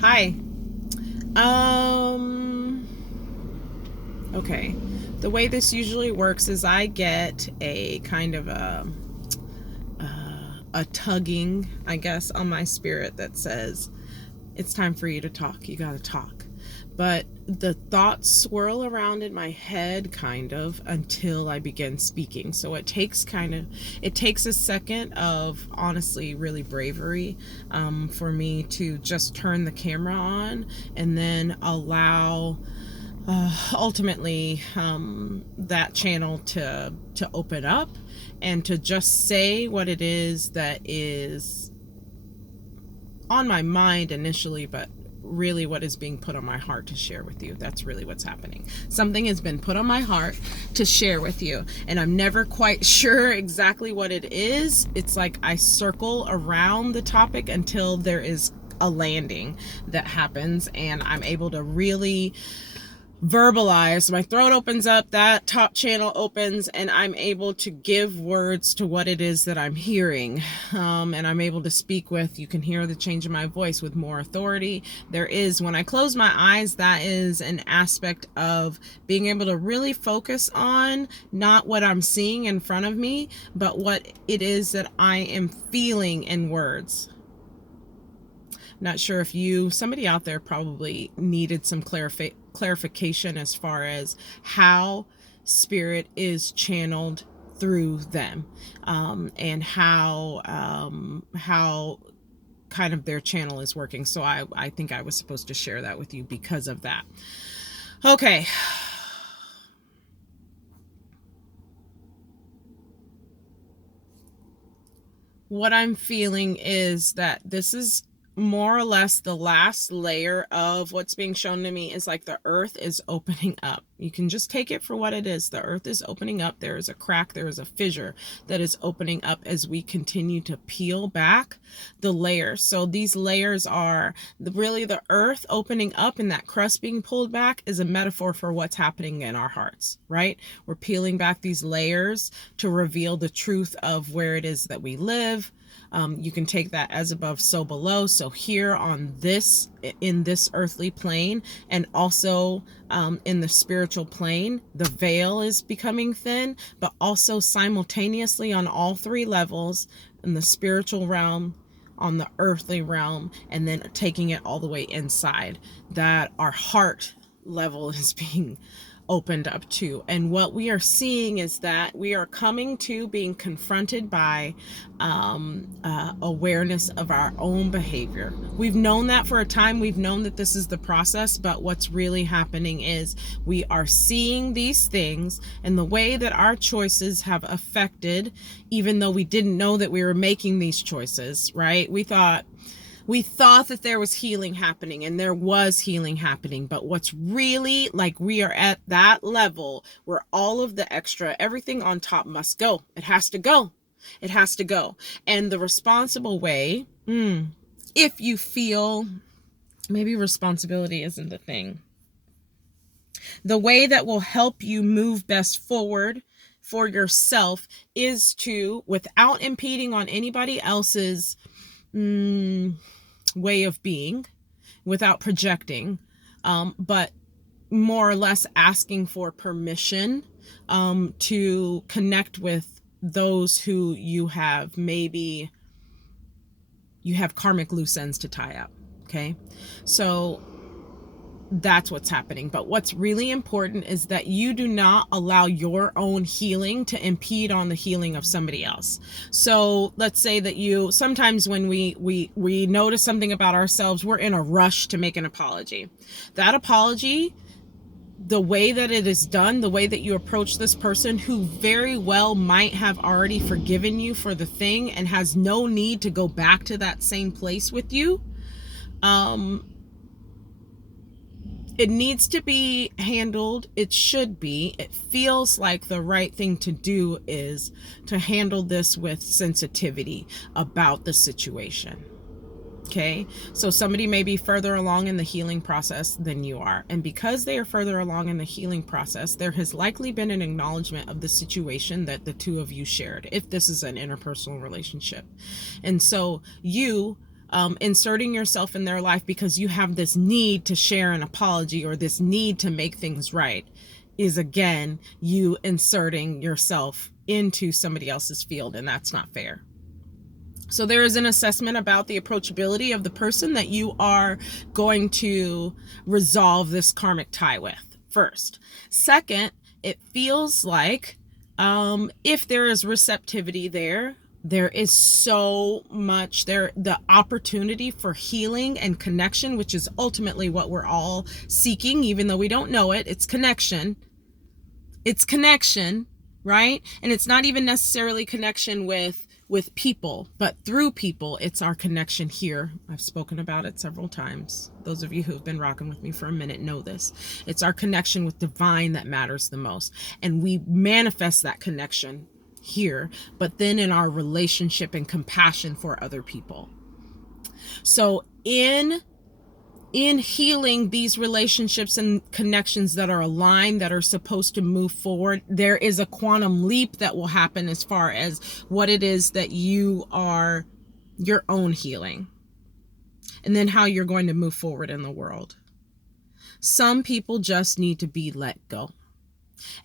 Hi. Um, okay. The way this usually works is I get a kind of a tugging, I guess, on my spirit that says it's time for you to talk. You got to talk. But the thoughts swirl around in my head kind of until I begin speaking. So it takes a second of honestly really bravery for me to just turn the camera on and then allow ultimately that channel to open up and to just say what it is that is on my mind initially, but really what is being put on my heart to share with you. That's really what's happening. Something has been put on my heart to share with you, and I'm never quite sure exactly what it is. It's like I circle around the topic until there is a landing that happens and I'm able to really verbalize. My throat opens up, that top channel opens, and I'm able to give words to what it is that I'm hearing. And I'm able to speak with, you can hear the change in my voice, with more authority. There is, when I close my eyes, that is an aspect of being able to really focus on not what I'm seeing in front of me, but what it is that I am feeling in words. Not sure if somebody out there probably needed some clarification as far as how spirit is channeled through them, and how kind of their channel is working. So I think I was supposed to share that with you because of that. Okay. What I'm feeling is that this is more or less the last layer of what's being shown to me, is like the earth is opening up. You can just take it for what it is. The earth is opening up. There is a crack, there is a fissure that is opening up as we continue to peel back the layers. So these layers are really the earth opening up, and that crust being pulled back is a metaphor for what's happening in our hearts, right? We're peeling back these layers to reveal the truth of where it is that we live. You can take that as above, so below. So here on this, in this earthly plane, and also in the spiritual plane, the veil is becoming thin, but also simultaneously on all three levels, in the spiritual realm, on the earthly realm, and then taking it all the way inside, that our heart level is being opened up to. And what we are seeing is that we are coming to being confronted by awareness of our own behavior. We've known that for a time. We've known that this is the process, but what's really happening is we are seeing these things and the way that our choices have affected, even though we didn't know that we were making these choices, right? We thought that there was healing happening, and there was healing happening. But what's really, like, we are at that level where all of the extra, everything on top must go. It has to go. It has to go. And the responsible way, if you feel maybe responsibility isn't the thing, the way that will help you move best forward for yourself is to, without impeding on anybody else's way of being, without projecting, but more or less asking for permission to connect with those who you have karmic loose ends to tie up. Okay, so that's what's happening. But what's really important is that you do not allow your own healing to impede on the healing of somebody else. So let's say that sometimes when we notice something about ourselves, we're in a rush to make an apology. That apology, the way that it is done, the way that you approach this person who very well might have already forgiven you for the thing and has no need to go back to that same place with you, it needs to be handled. It should be. It feels like the right thing to do is to handle this with sensitivity about the situation. Okay, so somebody may be further along in the healing process than you are. And because they are further along in the healing process, there has likely been an acknowledgement of the situation that the two of you shared, if this is an interpersonal relationship. And so you inserting yourself in their life because you have this need to share an apology or this need to make things right is, again, you inserting yourself into somebody else's field, and that's not fair. So there is an assessment about the approachability of the person that you are going to resolve this karmic tie with first. Second, it feels like if there is receptivity there is so much there, the opportunity for healing and connection, which is ultimately what we're all seeking, even though we don't know it. It's connection. It's connection, right? And it's not even necessarily connection with people, but through people. It's our connection here. I've spoken about it several times. Those of you who've been rocking with me for a minute know this. It's our connection with divine that matters the most. And we manifest that connection here, but then in our relationship and compassion for other people. So in healing these relationships and connections that are aligned, that are supposed to move forward, there is a quantum leap that will happen as far as what it is that you are, your own healing, and then how you're going to move forward in the world. Some people just need to be let go,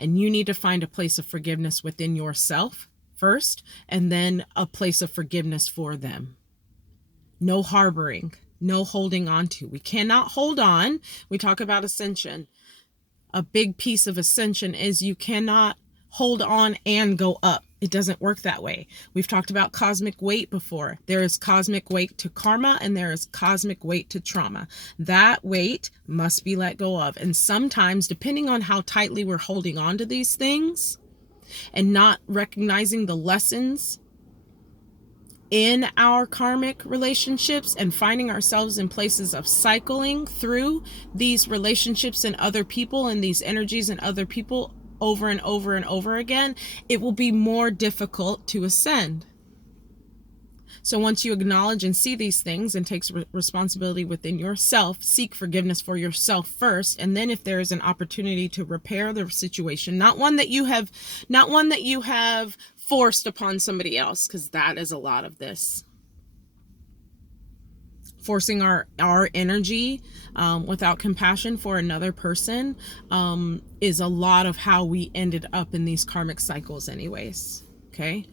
and you need to find a place of forgiveness within yourself first, and then a place of forgiveness for them. No harboring. No holding on to. We cannot hold on. We talk about ascension. A big piece of ascension is you cannot hold on and go up. It doesn't work that way. We've talked about cosmic weight before. There is cosmic weight to karma and there is cosmic weight to trauma. That weight must be let go of. And sometimes, depending on how tightly we're holding on to these things and not recognizing the lessons in our karmic relationships and finding ourselves in places of cycling through these relationships and other people and these energies and other people over and over and over again, it will be more difficult to ascend. So once you acknowledge and see these things and take responsibility within yourself, seek forgiveness for yourself first, and then if there is an opportunity to repair the situation, not one that you have forced upon somebody else, because that is a lot of this. Forcing our energy without compassion for another person is a lot of how we ended up in these karmic cycles anyways. Okay.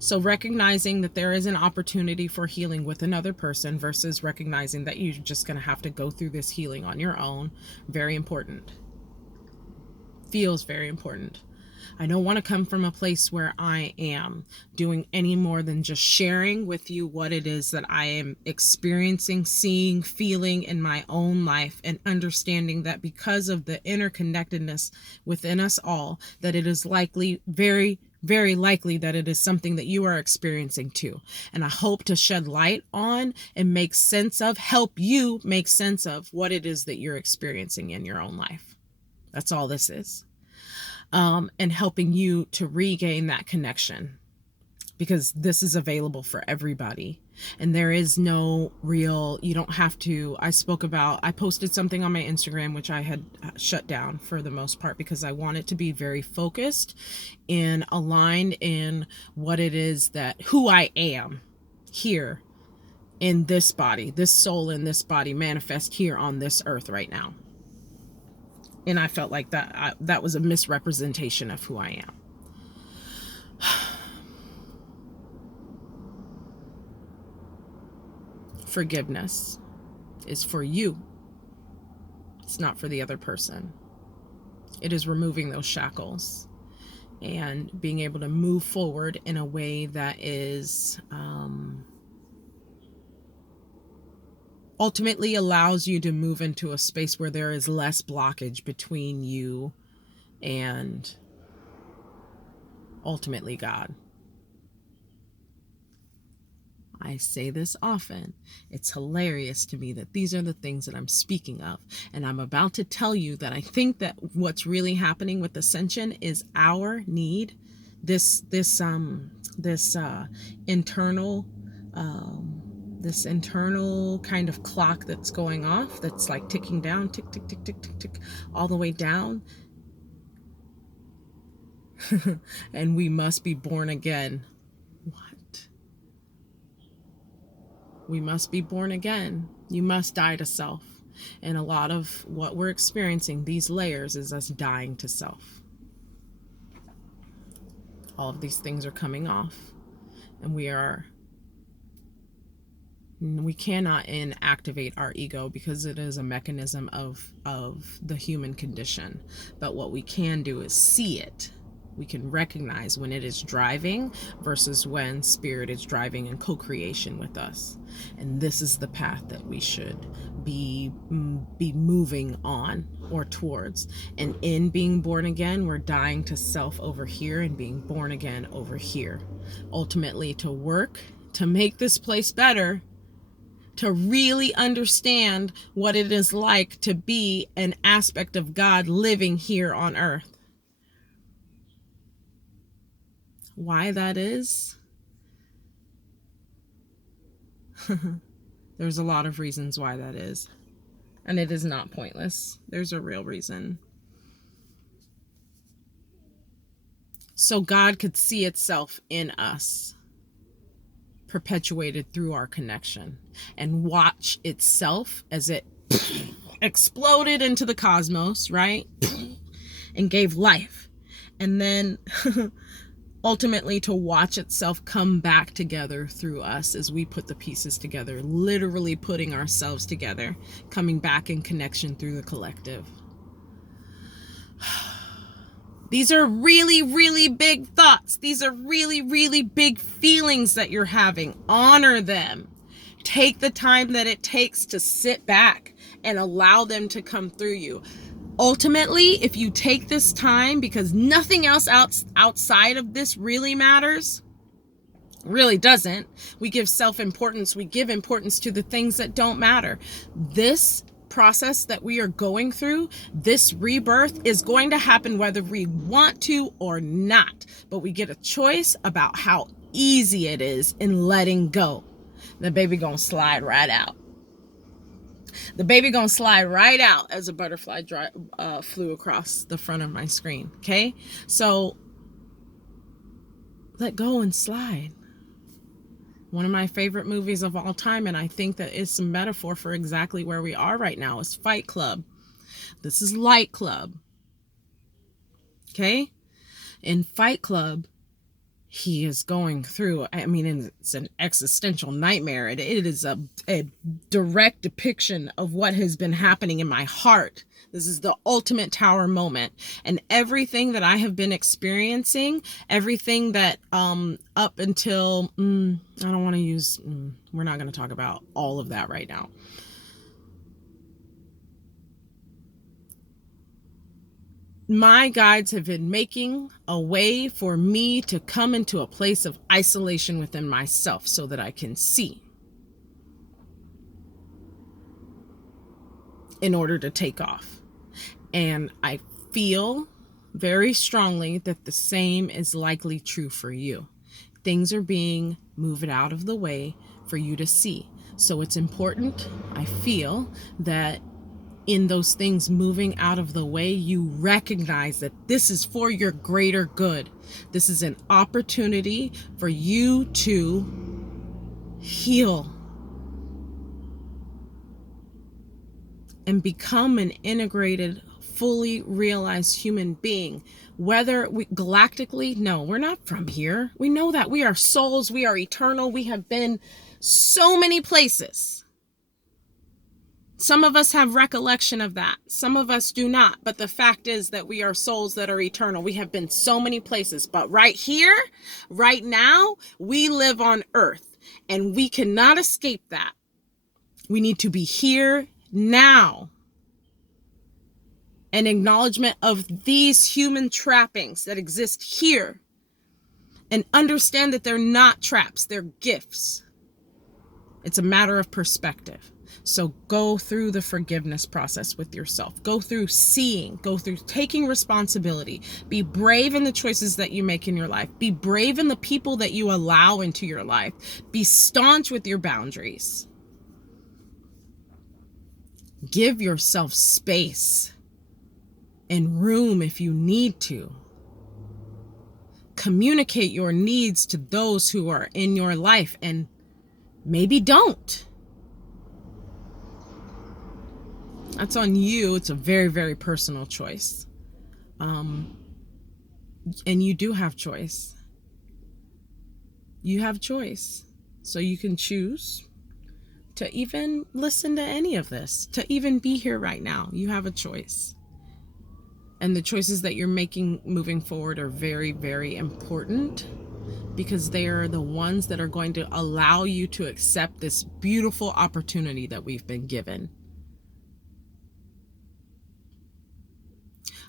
So recognizing that there is an opportunity for healing with another person versus recognizing that you're just going to have to go through this healing on your own. Very important. Feels very important. I don't want to come from a place where I am doing any more than just sharing with you what it is that I am experiencing, seeing, feeling in my own life, and understanding that because of the interconnectedness within us all, that it is likely, very, very likely that it is something that you are experiencing too. And I hope to shed light on and make sense of, help you make sense of what it is that you're experiencing in your own life. That's all this is. And helping you to regain that connection, because this is available for everybody. And there is no real, you don't have to, I posted something on my Instagram, which I had shut down for the most part, because I want it to be very focused and aligned in what it is that, who I am here in this body, this soul in this body manifest here on this earth right now. And I felt like that was a misrepresentation of who I am. Forgiveness is for you. It's not for the other person. It is removing those shackles and being able to move forward in a way that is ultimately allows you to move into a space where there is less blockage between you and ultimately God. I say this often. It's hilarious to me that these are the things that I'm speaking of. And I'm about to tell you that I think that what's really happening with ascension is our need, this internal kind of clock that's going off, that's like ticking down, tick, tick, tick, tick, tick, tick, all the way down. And we must be born again. What? We must be born again. You must die to self. And a lot of what we're experiencing, these layers, is us dying to self. All of these things are coming off, and we cannot inactivate our ego because it is a mechanism of the human condition. But what we can do is see it. We can recognize when it is driving versus when spirit is driving in co-creation with us. And this is the path that we should be moving on or towards. And in being born again, we're dying to self over here and being born again over here. Ultimately, to work to make this place better, to really understand what it is like to be an aspect of God living here on earth. Why that is? There's a lot of reasons why that is. And it is not pointless. There's a real reason. So God could see itself in us, perpetuated through our connection, and watch itself as it exploded into the cosmos, right? And gave life. And then ultimately to watch itself come back together through us as we put the pieces together, literally putting ourselves together, coming back in connection through the collective. These are really, really big thoughts. These are really, really big feelings that you're having. Honor them. Take the time that it takes to sit back and allow them to come through you. Ultimately, if you take this time, because nothing else outside of this really matters, really doesn't. We give self-importance. We give importance to the things that don't matter. This process that we are going through, this rebirth, is going to happen whether we want to or not. But we get a choice about how easy it is in letting go. The baby gonna slide right out. The baby gonna slide right out as a butterfly flew across the front of my screen. Okay, so let go and slide. One of my favorite movies of all time, and I think that is some metaphor for exactly where we are right now, is Fight Club. This is Light Club. Okay, in Fight Club, he is going through, I mean, it's an existential nightmare. It is a direct depiction of what has been happening in my heart. This is the ultimate tower moment. And everything that I have been experiencing, everything that up until, I don't want to use, we're not going to talk about all of that right now. My guides have been making a way for me to come into a place of isolation within myself so that I can see in order to take off. And I feel very strongly that the same is likely true for you. Things are being moved out of the way for you to see. So it's important, I feel, that in those things moving out of the way, you recognize that this is for your greater good. This is an opportunity for you to heal and become an integrated, fully realized human being. Whether we galactically, no, we're not from here. We know that we are souls. We are eternal. We have been so many places. Some of us have recollection of that. Some of us do not. But the fact is that we are souls that are eternal. We have been so many places. But right here, right now, we live on Earth. And we cannot escape that. We need to be here now. An acknowledgement of these human trappings that exist here. And understand that they're not traps. They're gifts. It's a matter of perspective. So go through the forgiveness process with yourself. Go through seeing, go through taking responsibility. Be brave in the choices that you make in your life. Be brave in the people that you allow into your life. Be staunch with your boundaries. Give yourself space and room if you need to. Communicate your needs to those who are in your life and Maybe don't. That's on you. It's a very, very personal choice. And you do have choice. You have choice. So you can choose to even listen to any of this, to even be here right now. You have a choice. And the choices that you're making moving forward are very, very important, because they are the ones that are going to allow you to accept this beautiful opportunity that we've been given.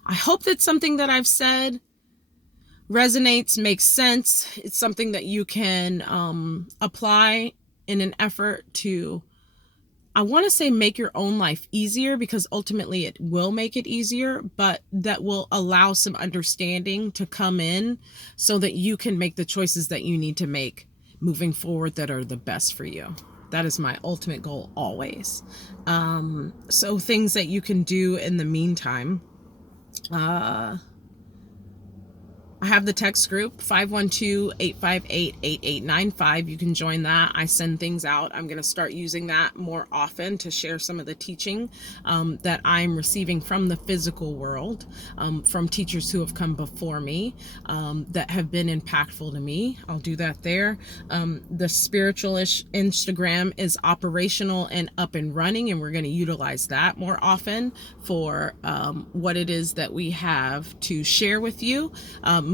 I hope that something that I've said resonates, makes sense. It's something that you can apply in an effort to, I want to say, make your own life easier, because ultimately it will make it easier, but that will allow some understanding to come in so that you can make the choices that you need to make moving forward that are the best for you. That is my ultimate goal always. So things that you can do in the meantime. I have the text group, 512-858-8895. You can join that. I send things out. I'm going to start using that more often to share some of the teaching that I'm receiving from the physical world, from teachers who have come before me, that have been impactful to me. I'll do that there. The Spiritualish Instagram is operational and up and running, and we're going to utilize that more often for what it is that we have to share with you.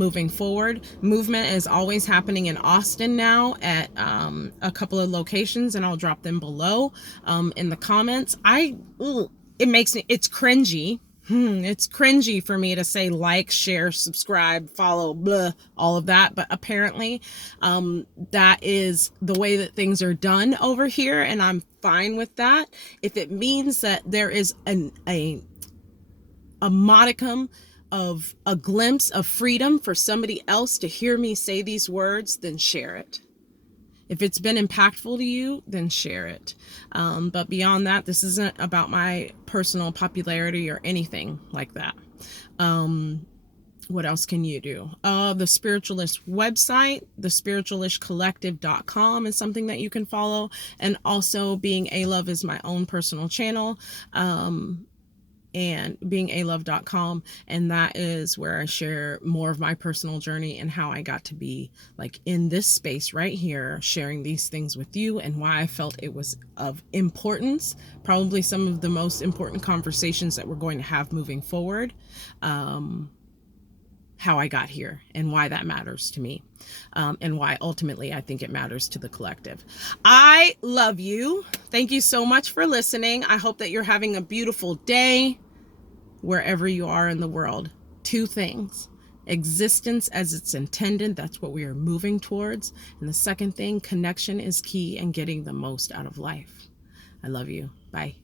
Moving forward, movement is always happening in Austin now at a couple of locations, and I'll drop them below in the comments. It's cringy. It's cringy for me to say like, share, subscribe, follow, blah, all of that. But apparently that is the way that things are done over here, and I'm fine with that. If it means that there is a modicum of a glimpse of freedom for somebody else to hear me say these words, then share it. If it's been impactful to you, then share it. But beyond that, this isn't about my personal popularity or anything like that. What else can you do? The Spiritualist website, thespiritualistcollective.com is something that you can follow. And also Being A Love is my own personal channel. And beingalove.com, and that is where I share more of my personal journey and how I got to be like in this space right here, sharing these things with you, and why I felt it was of importance, probably some of the most important conversations that we're going to have moving forward, how I got here and why that matters to me, and why ultimately I think it matters to the collective. I love you. Thank you so much for listening. I hope that you're having a beautiful day wherever you are in the world. Two things: existence as it's intended, that's what we are moving towards. And the second thing, connection is key and getting the most out of life. I love you. Bye.